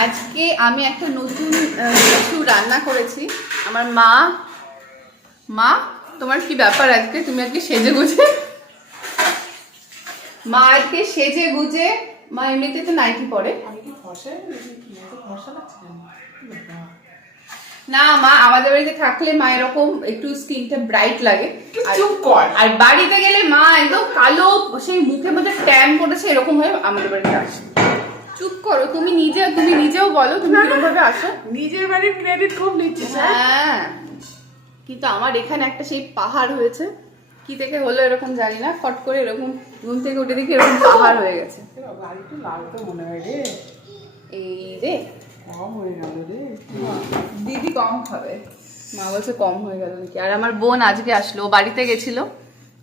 আজকে আমি একটা নতুন কিছু রান্না করেছি। আমার মা তোমার কি ব্যাপার আজকে? তুমি আজকে সেজে গুজে মা আজকে সেজে গুজে মা এমনিতে তো নাইটি পরে। না মা আমাদের বাড়িতে থাকলে মা এরকম একটু স্কিনটা ব্রাইট লাগে। চুপ কর। আর বাড়িতে গেলে মা একদম কালো, সেই মুখের মধ্যে ট্যান করেছে এরকম হয়ে আমাদের বাড়িতে আসে। চুপ করো, তুমি নিজেও বলো তুমি কিরকম ভাবে আসো। নিজের বাড়ির ক্রেডিট খুব নিচ্ছিস। হ্যাঁ, কিন্তু আমার এখানে একটা সেই পাহাড় হয়েছে, কি থেকে হলো এরকম জানি না, ফট করে এরকম ঘুম থেকে উঠে দেখি এরকম পাহাড় হয়ে গেছে। একটু লাল তো মনে হয় রে। এই রে কম হয়ে গেল রে। দিদি কম খাবে, মা বলছে কম হয়ে গেল নাকি। আর আমার বোন আজকে আসলো, ও বাড়িতে গেছিল।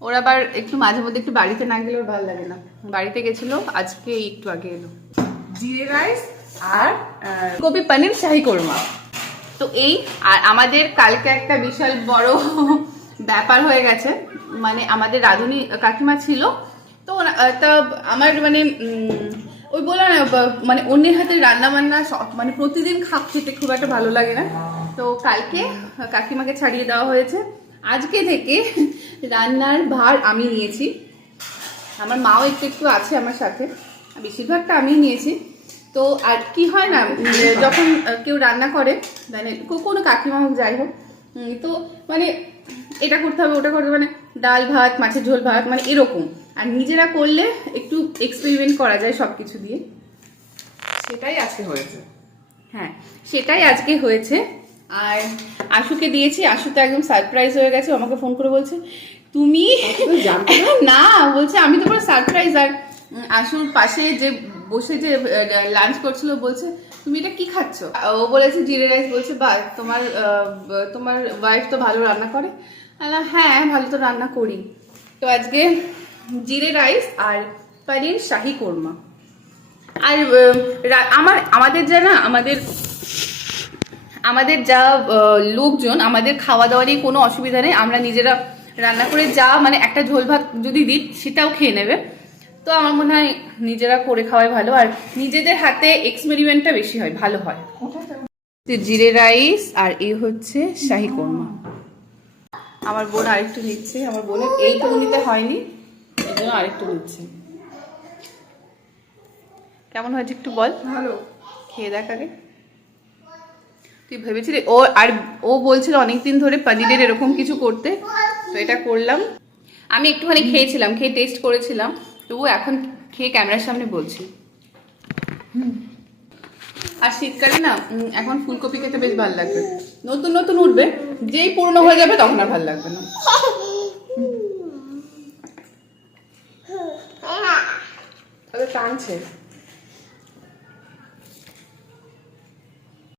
ওর আবার একটু মাঝে মধ্যে একটু বাড়িতে না গেলে ওর ভালো লাগে না। বাড়িতে গেছিল, আজকে একটু আগে এলো। জিরে রাইস আর কপি পনির শাহী কোরমা। তো এই, আর আমাদের কালকে একটা বিশাল বড় ব্যাপার হয়ে গেছে। মানে আমাদের রাঁধুনি কাকিমা ছিল, তো তা আমার মানে ওই বলো না, মানে অন্যের হাতে রান্না বান্না মানে প্রতিদিন খেতে খুব একটা ভালো লাগে না। তো কালকে কাকিমাকে ছাড়িয়ে দেওয়া হয়েছে। আজকে থেকে রান্নার ভার আমি নিয়েছি। আমার মাও একটু একটু আছে আমার সাথে, বেশিরভাগটা আমি নিয়েছি। তো আর কি হয় না, যখন কেউ রান্না করে, মানে কোনো কাকিমা হোক যাই হোক, তো মানে এটা করতে হবে ওটা করতে হবে, মানে ডাল ভাত, মাছের ঝোল ভাত, মানে এরকম। আর নিজেরা করলে একটু এক্সপেরিমেন্ট করা যায় সব কিছু দিয়ে। সেটাই আজকে হয়েছে। হ্যাঁ, সেটাই আজকে হয়েছে। আর আশুকে দিয়েছি, আশু তো একদম সারপ্রাইজ হয়ে গেছে। আমাকে ফোন করে বলছে তুমি না, বলছে আমি তো পুরো সারপ্রাইজ। আর আশুর পাশে যে বসে যে লাঞ্চ করছিল বলছে তুমি এটা কি খাচ্ছ? ও বলেছে জিরে রাইস। বলছে বা তোমার ওয়াইফ তো ভালো রান্না করে। হ্যাঁ ভালো তো রান্না করি। তো আজকে জিরে রাইস আর পনির শাহী কোরমা। আর আমাদের যা না, আমাদের যা লোকজন, আমাদের খাওয়া দাওয়ারই কোনো অসুবিধা নেই। আমরা নিজেরা রান্না করে যা মানে একটা ঝোল ভাত যদি দিই সেটাও খেয়ে নেবে। তো আমার মনে হয় নিজেরা করে খাওয়াই ভালো, আর নিজেদের হাতে এক্সপেরিমেন্টটা বেশি হয়, ভালো হয়। জিরে রাইস আর এই হচ্ছে শাহী কোরমা। আমার বোন আরেকটু নিচ্ছে, আমার বোনের এইটুকু নিতে হয়নি, এই জন্য আরেকটু নিচ্ছে। কেমন হয়েছে একটু বল। ভালো, খেয়ে দেখ আগে। তুই ভেবেছিলি ও বলছিল অনেকদিন ধরে পনিরের এরকম কিছু করতে, তো এটা করলাম। আমি একটুখানি খেয়েছিলাম, খেয়ে টেস্ট করেছিলাম, তবু এখন খেয়ে ক্যামেরার সামনে বলছি। আর শীতকালে না এখন ফুলকপি খেতে বেশ ভালো লাগবে। নতুন নতুন উঠবে, যেই পুরনো হয়ে যাবে তখন আর ভালো লাগবে না। টানছে।